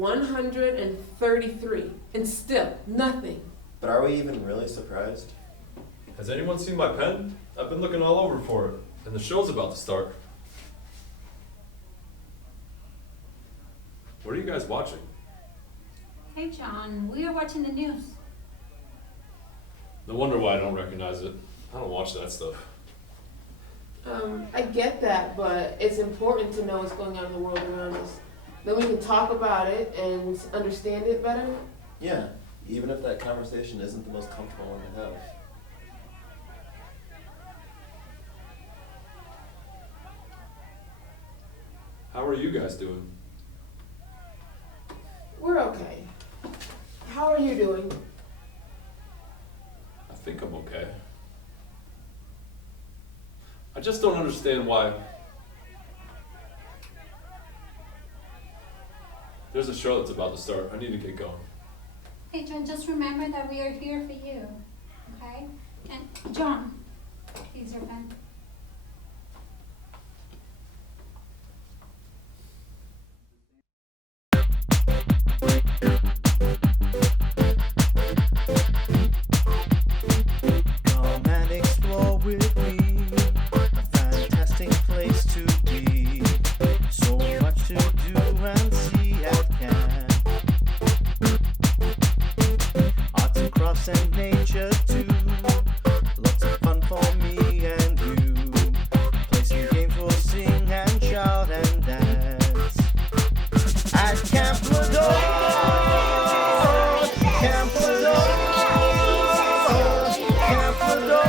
133, and still nothing. But are we even really surprised? Has anyone seen my pen? I've been looking all over for it, and the show's about to start. What are you guys watching? Hey John, we are watching the news. No wonder why I don't recognize it. I don't watch that stuff. I get that, but it's important to know what's going on in the world around us. Then we can talk about it and understand it better. Yeah, even if that conversation isn't the most comfortable one to have. How are you guys doing? We're okay. How are you doing? I think I'm okay. I just don't understand why. There's a show that's about to start. I need to get going. Hey John, just remember that we are here for you, okay? And John, here's your pen. Come and explore with me, a fantastic place to be. So much to do and see at camp. Arts and crafts and nature too. Lots of fun for me and you. Play some games, we'll sing and shout and dance. At Camp Ladore, Camp Ladore. Camp Ladore.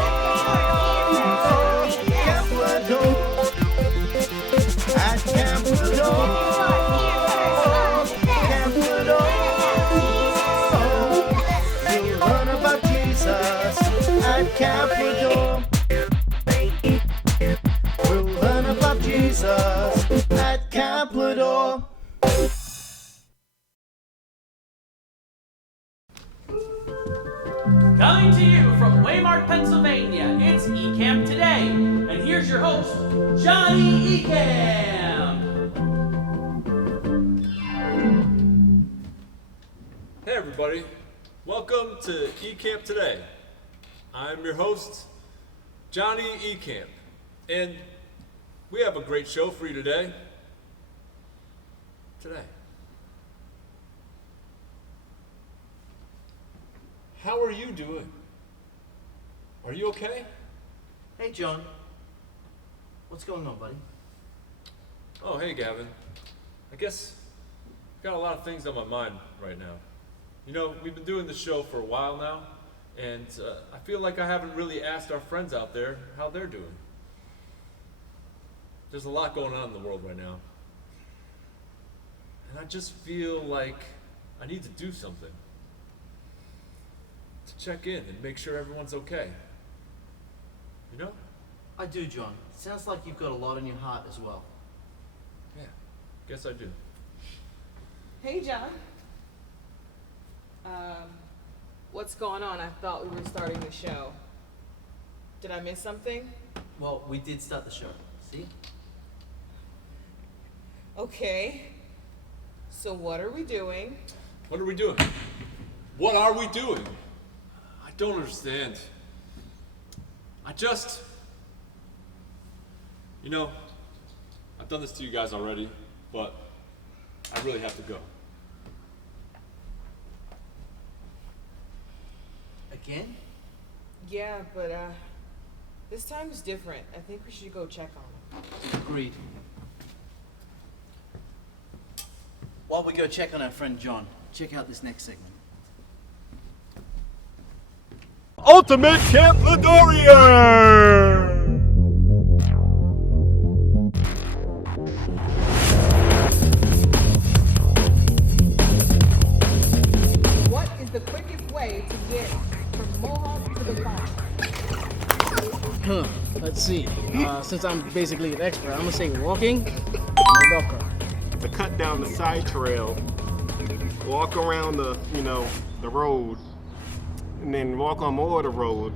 We'll learn about Jesus at Camp Ladore. Coming to you from Waymart, Pennsylvania, it's eCamp Today. And here's your host, Johnny eCamp. Hey everybody, welcome to eCamp Today. I'm your host, Johnny eCamp, and we have a great show for you today. How are you doing? Are you okay? Hey, John. What's going on, buddy? Oh, hey Gavin. I guess I've got a lot of things on my mind right now. You know, we've been doing this show for a while now, and I feel like I haven't really asked our friends out there how they're doing. There's a lot going on in the world right now. And I just feel like I need to do something. To check in and make sure everyone's okay. You know? I do, John. Sounds like you've got a lot on your heart as well. Yeah, guess I do. Hey, John. What's going on? I thought we were starting the show. Did I miss something? Well, we did start the show. See? Okay. So what are we doing? What are we doing? What are we doing? I don't understand. You know, I've done this to you guys already, but I really have to go. Again? Yeah, but this time is different. I think we should go check on him. Agreed. While we go check on our friend John, check out this next segment. Ultimate Camp Ladore! What is the quickest way to get from Mohawk to the farm? Let's see. Since I'm basically an expert, I'm gonna say walking or golf cart. To cut down the side trail, walk around the road, and then walk on more of the road,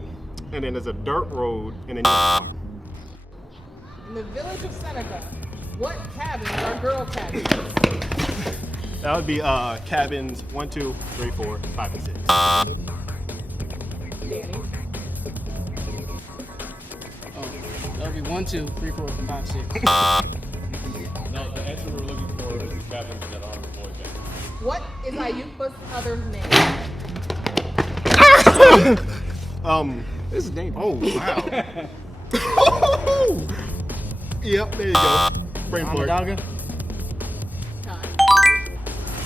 and then there's a dirt road, and then car. In the village of Seneca, what cabins are girl cabins? That would be cabins 1, 2, 3, 4, 5, and 6. Danny. Oh, that would be 1, 2, 3, 4, 5, 6. No, the answer we're looking for is the cabins that are the boy band. What is Ayukba's other name? This is dangerous. Oh, wow. Yep, there you go. Brain fart. Onondaga? Time.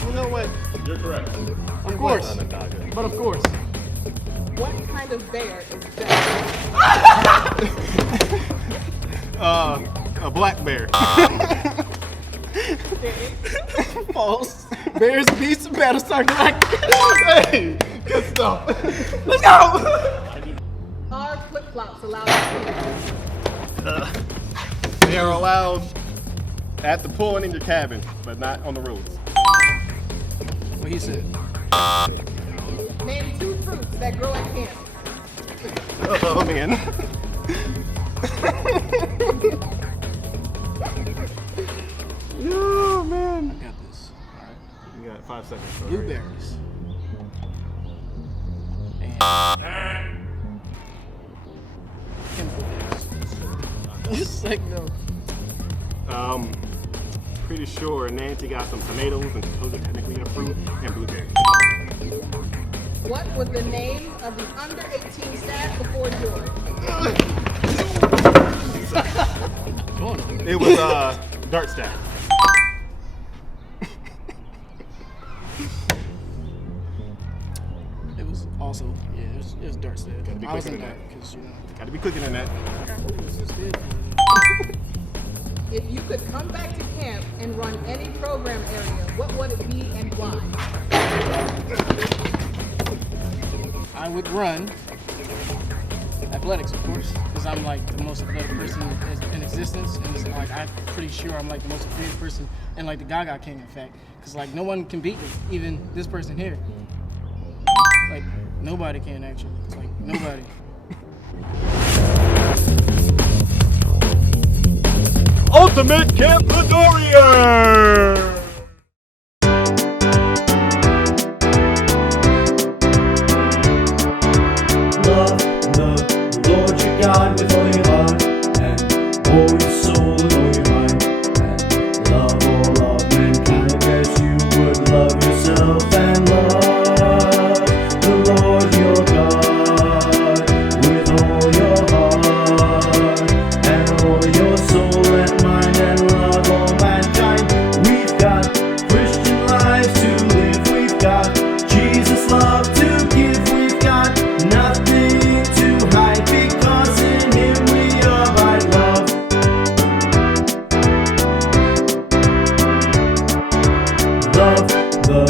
You know what? You're correct. Of course. Onondaga. But of course. What kind of bear is that? A black bear. Danny. False. Bears, beasts, and Battlestar Galactica. Hey, good stuff. Let's go! Are flip-flops allowed to They are allowed at the pool and in your cabin, but not on the roads. What he said. Name 2 fruits that grow at camp. Oh, man. Oh, man. I got this. Alright. You got 5 seconds. Blueberries. And chemical gas. It's like no. Pretty sure Nancy got some tomatoes, and those are technically a fruit, and blueberries. What was the name of the under 18 staff before George? It was dart staff. It was also, yeah, it was dart staff. Gotta be I was quicker in than dart because, you know. Gotta be cooking in that. This is it. If you could come back to camp and run any program area, what would it be and why? I would run athletics, of course, because I'm like the most athletic person in existence, and it's like I'm pretty sure I'm like the most creative person in like the Gaga King, in fact, because like no one can beat me, even this person here. Like nobody can actually. It's like nobody. Ultimate Camp Ladore! Love the Lord your God with all your heart and all your soul and all your mind, and love all of mankind as you would love yourself, and love the Lord your God with all your heart and all your soul and mind, and love all mankind. We've got Christian lives to live, we've got Jesus love to give, we've got nothing to hide, because in him we abide. Love the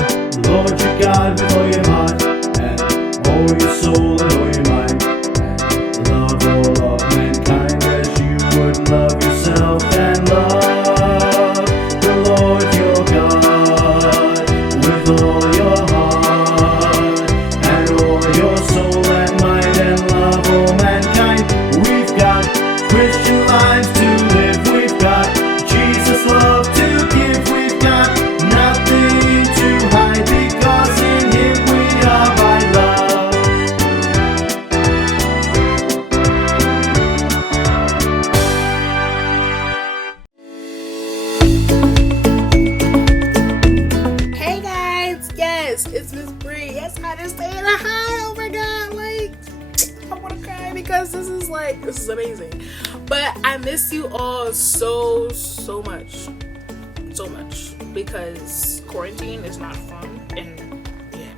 Lord your God with all your heart and all your soul and all your mind, and love all of mankind as you would love yourself, and love the Lord your God with all your heart and all your soul and mind, and love all mankind. We've got Christian lives to live, we've got Jesus love to give, we've got nothing to hide, because in him we abide. Love. Hey guys, yes, it's Miss Bree. Yes, I just stayed in a high. Oh my god, like I want to cry because this is amazing. But I miss you all so much, because quarantine is not fun, and yeah.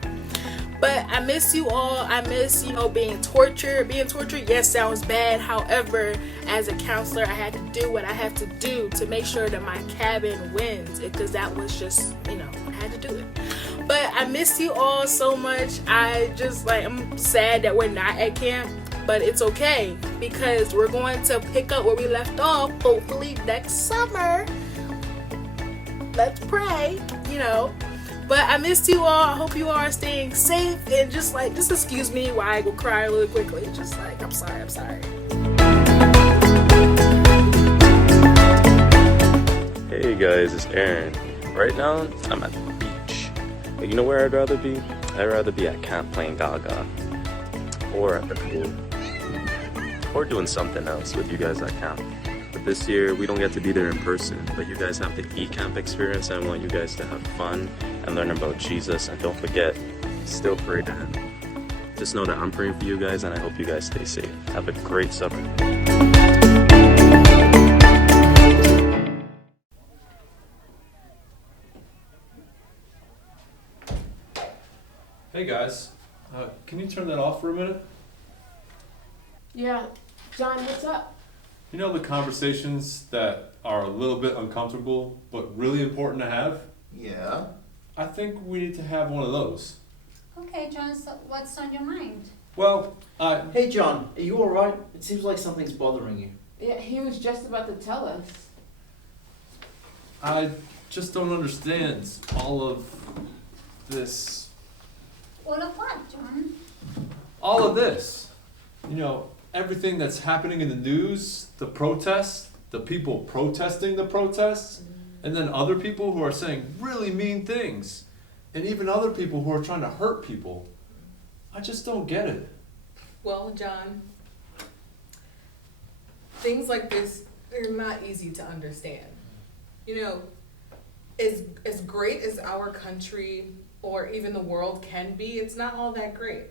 But I miss you all. I miss, being tortured. Being tortured, yes, sounds bad. However, as a counselor, I had to do what I have to do to make sure that my cabin wins, because that was just, I had to do it. But I miss you all so much. I'm sad that we're not at camp, but it's okay, because we're going to pick up where we left off, hopefully next summer. Let's pray, But I missed you all. I hope you all are staying safe, and just excuse me while I go cry really quickly. I'm sorry. Hey guys, it's Aaron. Right now, I'm at the beach. But you know where I'd rather be? I'd rather be at camp playing Gaga, or at the pool, or doing something else with you guys at camp. But this year, we don't get to be there in person, but you guys have the e-camp experience. I want you guys to have fun and learn about Jesus. And don't forget, still pray to him. Just know that I'm praying for you guys, and I hope you guys stay safe. Have a great summer. Hey guys, can you turn that off for a minute? Yeah, John, what's up? You know the conversations that are a little bit uncomfortable but really important to have? Yeah. I think we need to have one of those. Okay, John, so what's on your mind? Well, Hey John, are you alright? It seems like something's bothering you. Yeah, he was just about to tell us. I just don't understand all of this. All of what, John? All of this. You know, everything that's happening in the news, the protests, the people protesting the protests, and then other people who are saying really mean things, and even other people who are trying to hurt people. I just don't get it. Well, John, things like this are not easy to understand. You know, as great as our country or even the world can be, it's not all that great.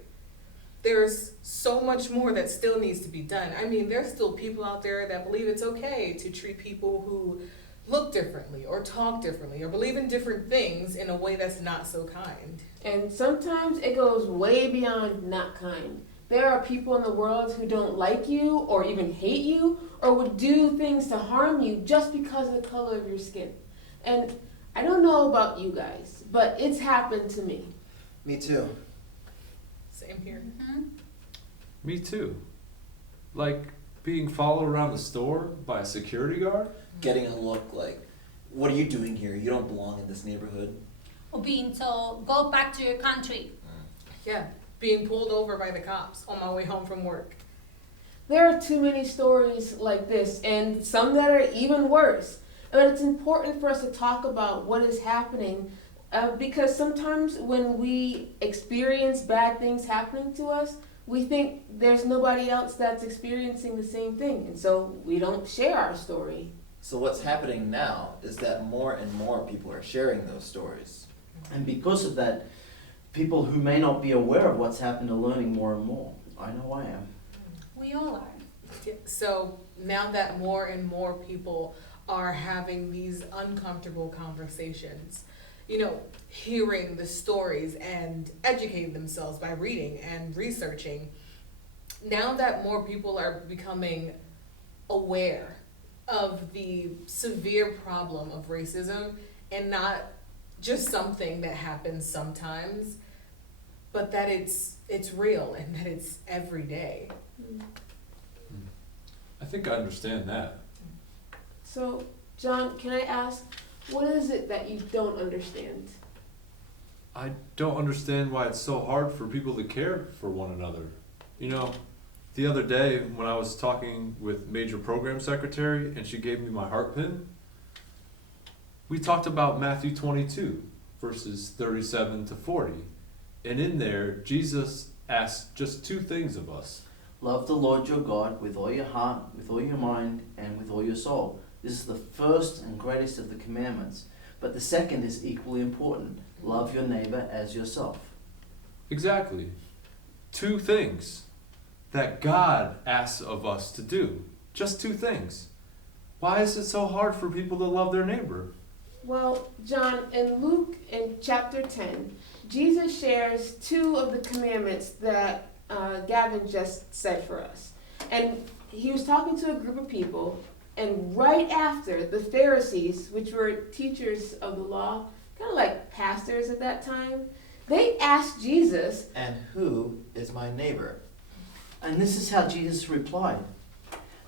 There's so much more that still needs to be done. I mean, there's still people out there that believe it's okay to treat people who look differently or talk differently or believe in different things in a way that's not so kind. And sometimes it goes way beyond not kind. There are people in the world who don't like you or even hate you or would do things to harm you just because of the color of your skin. And I don't know about you guys, but it's happened to me. Me too. Same here. Me too. Like being followed around the store by a security guard? Getting a look like, what are you doing here? You don't belong in this neighborhood. Or being told, go back to your country. Yeah, being pulled over by the cops on my way home from work. There are too many stories like this, and some that are even worse. But it's important for us to talk about what is happening because sometimes when we experience bad things happening to us, we think there's nobody else that's experiencing the same thing, and so we don't share our story. So what's happening now is that more and more people are sharing those stories. And because of that, people who may not be aware of what's happened are learning more and more. I know I am. We all are. So now that more and more people are having these uncomfortable conversations, you know, hearing the stories and educating themselves by reading and researching, now that more people are becoming aware of the severe problem of racism and not just something that happens sometimes, but that it's real and that it's every day. I think I understand that. So, John, can I ask, what is it that you don't understand? I don't understand why it's so hard for people to care for one another. You know, the other day when I was talking with Major Program Secretary and she gave me my heart pin, we talked about Matthew 22, verses 37 to 40. And in there, Jesus asked just two things of us. Love the Lord your God with all your heart, with all your mind, and with all your soul. This is the first and greatest of the commandments. But the second is equally important. Love your neighbor as yourself. Exactly. Two things that God asks of us to do. Just two things. Why is it so hard for people to love their neighbor? Well, John, in Luke in chapter 10, Jesus shares two of the commandments that Gavin just said for us. And he was talking to a group of people, and right after, the Pharisees, which were teachers of the law, kind of like pastors at that time, they asked Jesus, "And who is my neighbor?" And this is how Jesus replied.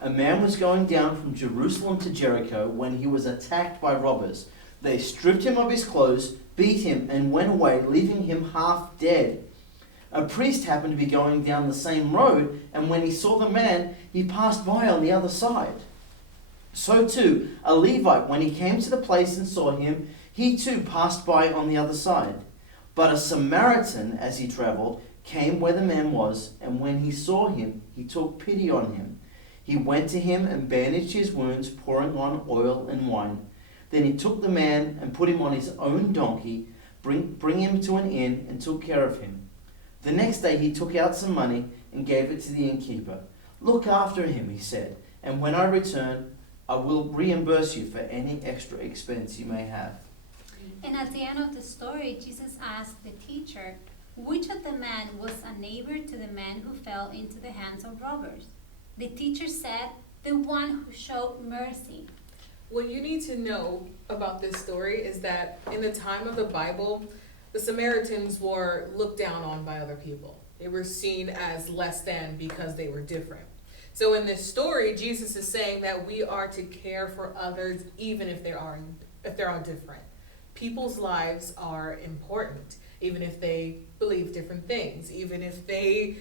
A man was going down from Jerusalem to Jericho when he was attacked by robbers. They stripped him of his clothes, beat him, and went away, leaving him half dead. A priest happened to be going down the same road, and when he saw the man, he passed by on the other side. So too, a Levite, when he came to the place and saw him, he too passed by on the other side. But a Samaritan, as he traveled, came where the man was, and when he saw him, he took pity on him. He went to him and bandaged his wounds, pouring on oil and wine. Then he took the man and put him on his own donkey, bring him to an inn, and took care of him. The next day he took out some money and gave it to the innkeeper. "Look after him," he said, "and when I return, I will reimburse you for any extra expense you may have." And at the end of the story, Jesus asked the teacher, which of the men was a neighbor to the man who fell into the hands of robbers? The teacher said, the one who showed mercy. What you need to know about this story is that in the time of the Bible, the Samaritans were looked down on by other people. They were seen as less than because they were different. So in this story, Jesus is saying that we are to care for others even if they are different. People's lives are important, even if they believe different things, even if they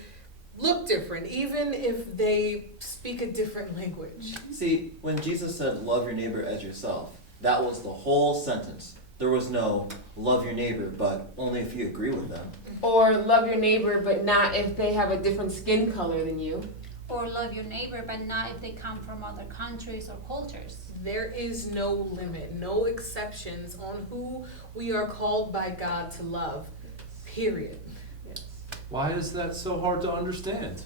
look different, even if they speak a different language. See, when Jesus said, love your neighbor as yourself, that was the whole sentence. There was no love your neighbor, but only if you agree with them. Or love your neighbor, but not if they have a different skin color than you. Or love your neighbor, but not if they come from other countries or cultures. There is no limit, no exceptions on who we are called by God to love, period. Yes. Why is that so hard to understand?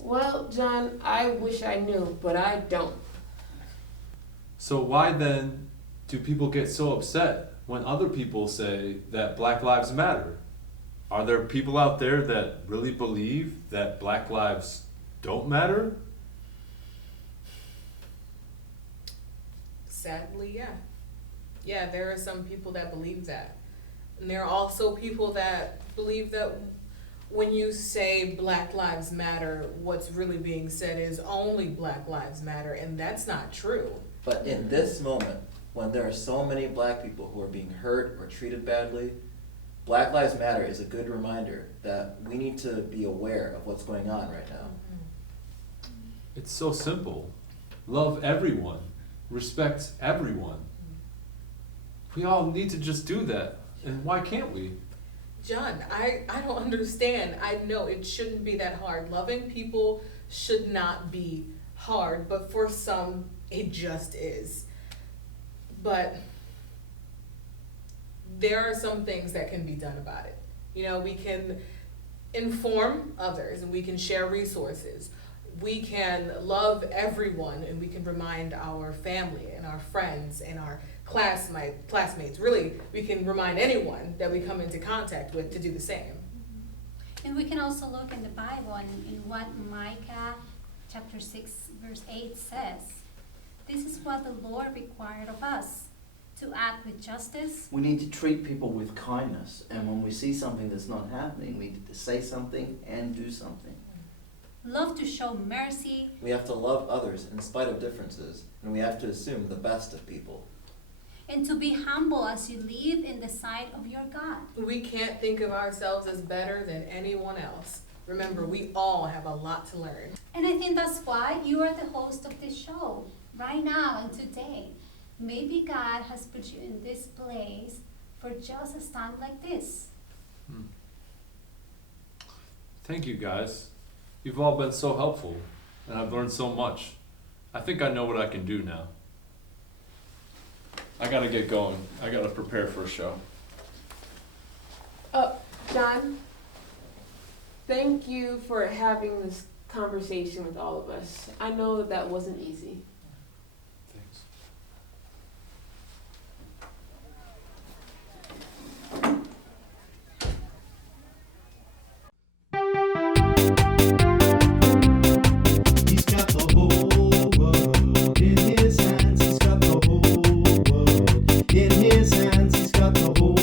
Well, John, I wish I knew, but I don't. So why then do people get so upset when other people say that Black Lives Matter? Are there people out there that really believe that Black lives don't matter? Sadly, yeah. Yeah, there are some people that believe that. And there are also people that believe that when you say Black Lives Matter, what's really being said is only Black Lives Matter, and that's not true. But in this moment, when there are so many black people who are being hurt or treated badly, Black Lives Matter is a good reminder that we need to be aware of what's going on right now. It's so simple. Love everyone. Respect everyone. We all need to just do that. And why can't we? John, I don't understand. I know it shouldn't be that hard. Loving people should not be hard, but for some, it just is. But there are some things that can be done about it. You know, we can inform others and we can share resources. We can love everyone and we can remind our family and our friends and our classmates. Really, we can remind anyone that we come into contact with to do the same. And we can also look in the Bible and in what Micah chapter 6 verse 8 says. This is what the Lord required of us, to act with justice. We need to treat people with kindness, and when we see something that's not happening, we need to say something and do something. Love to show mercy. We have to love others in spite of differences, and we have to assume the best of people. And to be humble as you live in the sight of your God. We can't think of ourselves as better than anyone else. Remember, we all have a lot to learn. And I think that's why you are the host of this show, right now and today. Maybe God has put you in this place for just a time like this. Thank you, guys. You've all been so helpful, and I've learned so much. I think I know what I can do now. I gotta get going. I gotta prepare for a show. John, thank you for having this conversation with all of us. I know that wasn't easy. Thanks. He's got the whole world in his hands. He's got the whole world in his hands. He's got the whole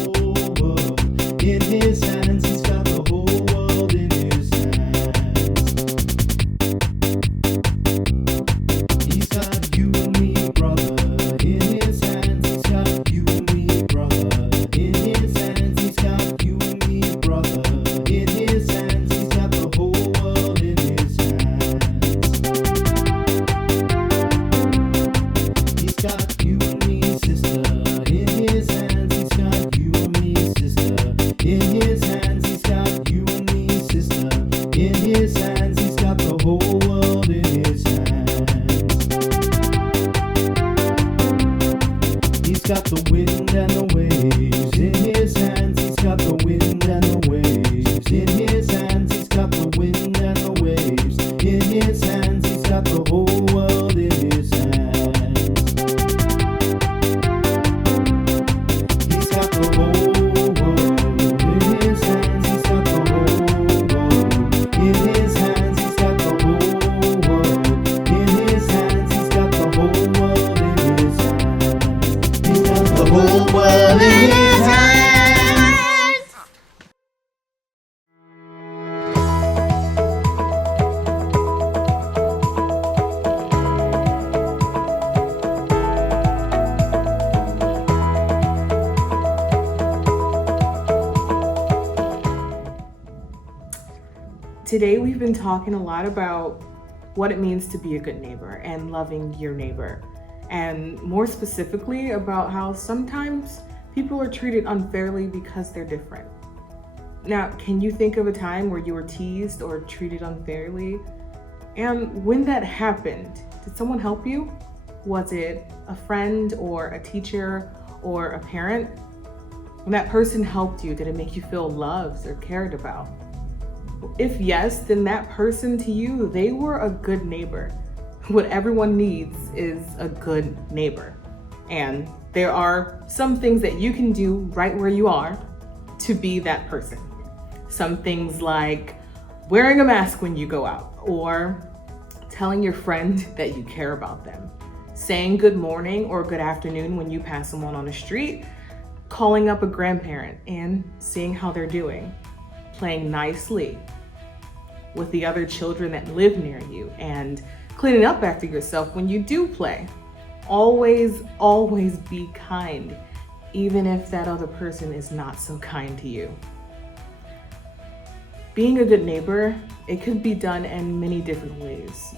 world in his hands. He's got the whole world in his hands. He's got Today we've been talking a lot about what it means to be a good neighbor and loving your neighbor. And more specifically about how sometimes people are treated unfairly because they're different. Now, can you think of a time where you were teased or treated unfairly? And when that happened, did someone help you? Was it a friend or a teacher or a parent? When that person helped you, did it make you feel loved or cared about? If yes, then that person to you, they were a good neighbor. What everyone needs is a good neighbor. And there are some things that you can do right where you are to be that person. Some things like wearing a mask when you go out, or telling your friend that you care about them, saying good morning or good afternoon when you pass someone on the street, calling up a grandparent and seeing how they're doing, playing nicely with the other children that live near you, and cleaning up after yourself when you do play. Always, always be kind, even if that other person is not so kind to you. Being a good neighbor, it could be done in many different ways,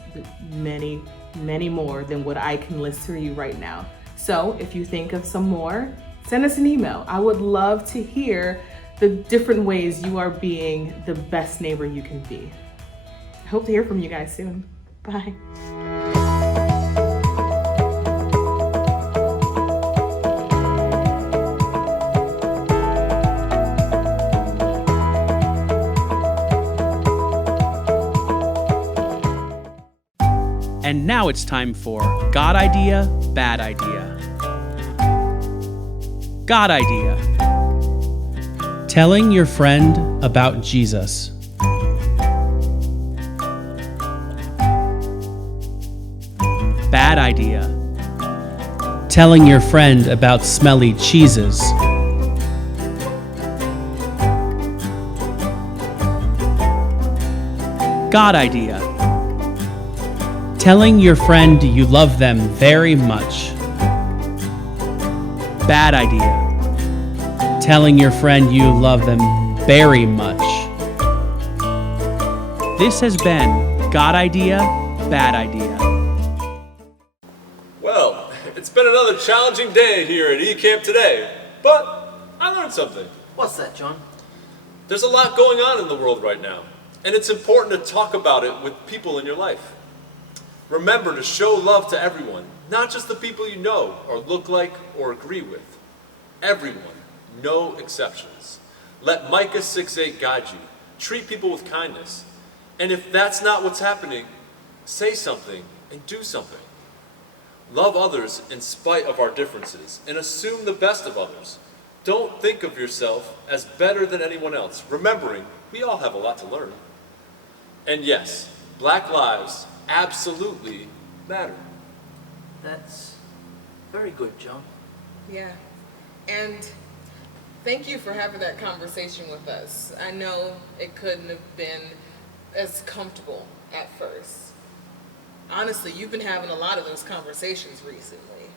many, many more than what I can list for you right now. So if you think of some more, send us an email. I would love to hear the different ways you are being the best neighbor you can be. I hope to hear from you guys soon. Bye. And now it's time for God Idea, Bad Idea. God Idea. Telling your friend about Jesus. Bad idea. Telling your friend about smelly cheeses. God idea. Telling your friend you love them very much. Bad idea. Telling your friend you love them very much. This has been God Idea, Bad Idea. Well, it's been another challenging day here at eCamp today, but I learned something. What's that, John? There's a lot going on in the world right now, and it's important to talk about it with people in your life. Remember to show love to everyone, not just the people you know or look like or agree with. Everyone, no exceptions. Let Micah 6:8 guide you. Treat people with kindness. And if that's not what's happening, say something and do something. Love others in spite of our differences and assume the best of others. Don't think of yourself as better than anyone else, remembering we all have a lot to learn. And yes, Black lives absolutely matter. That's very good, John. Yeah. And thank you for having that conversation with us. I know it couldn't have been as comfortable at first. Honestly, you've been having a lot of those conversations recently.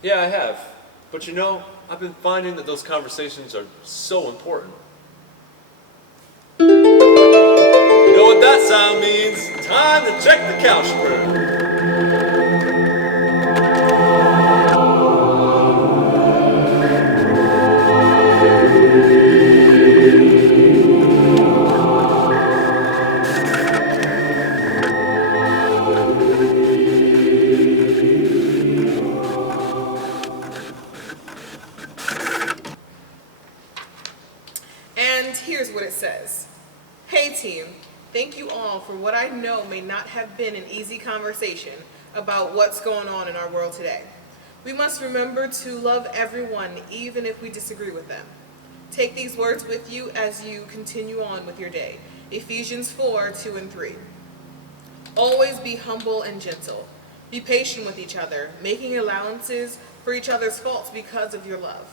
Yeah, I have. But you know, I've been finding that those conversations are so important. You know what that sound means? Time to check the couch spread. And here's what it says. Hey team, thank you all for what I know may not have been an easy conversation about what's going on in our world today. We must remember to love everyone even if we disagree with them. Take these words with you as you continue on with your day. Ephesians 4:2 and 3. Always be humble and gentle. Be patient with each other, making allowances for each other's faults because of your love.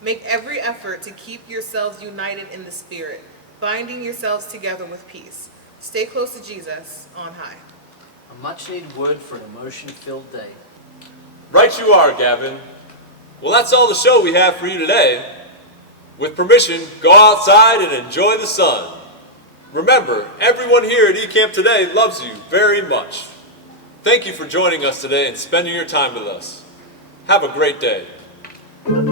Make every effort to keep yourselves united in the Spirit, binding yourselves together with peace. Stay close to Jesus on high. A much-needed word for an emotion-filled day. Right you are, Gavin. Well, that's all the show we have for you today. With permission, go outside and enjoy the sun. Remember, everyone here at eCamp today loves you very much. Thank you for joining us today and spending your time with us. Have a great day. Come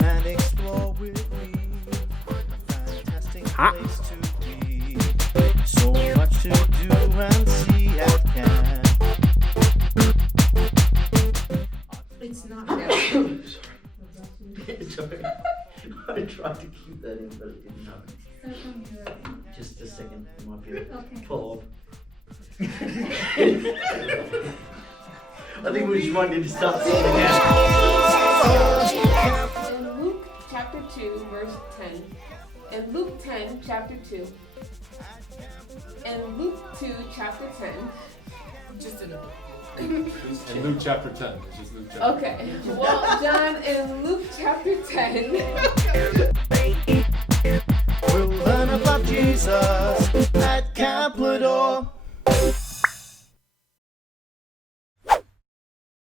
and explore with me. A fantastic place to be. So much to do and see at camp. It's not Sorry. I tried to keep that in, but it didn't happen. Just a second, it might be a follow-up. I think we just might need to start singing again. In Luke chapter 2, verse 10. In Luke 10, chapter 2. In Luke 2, chapter 10. just in a In Luke chapter 10. It's just Luke chapter 10. Okay. Well, John, in Luke chapter 10. We'll learn about Jesus.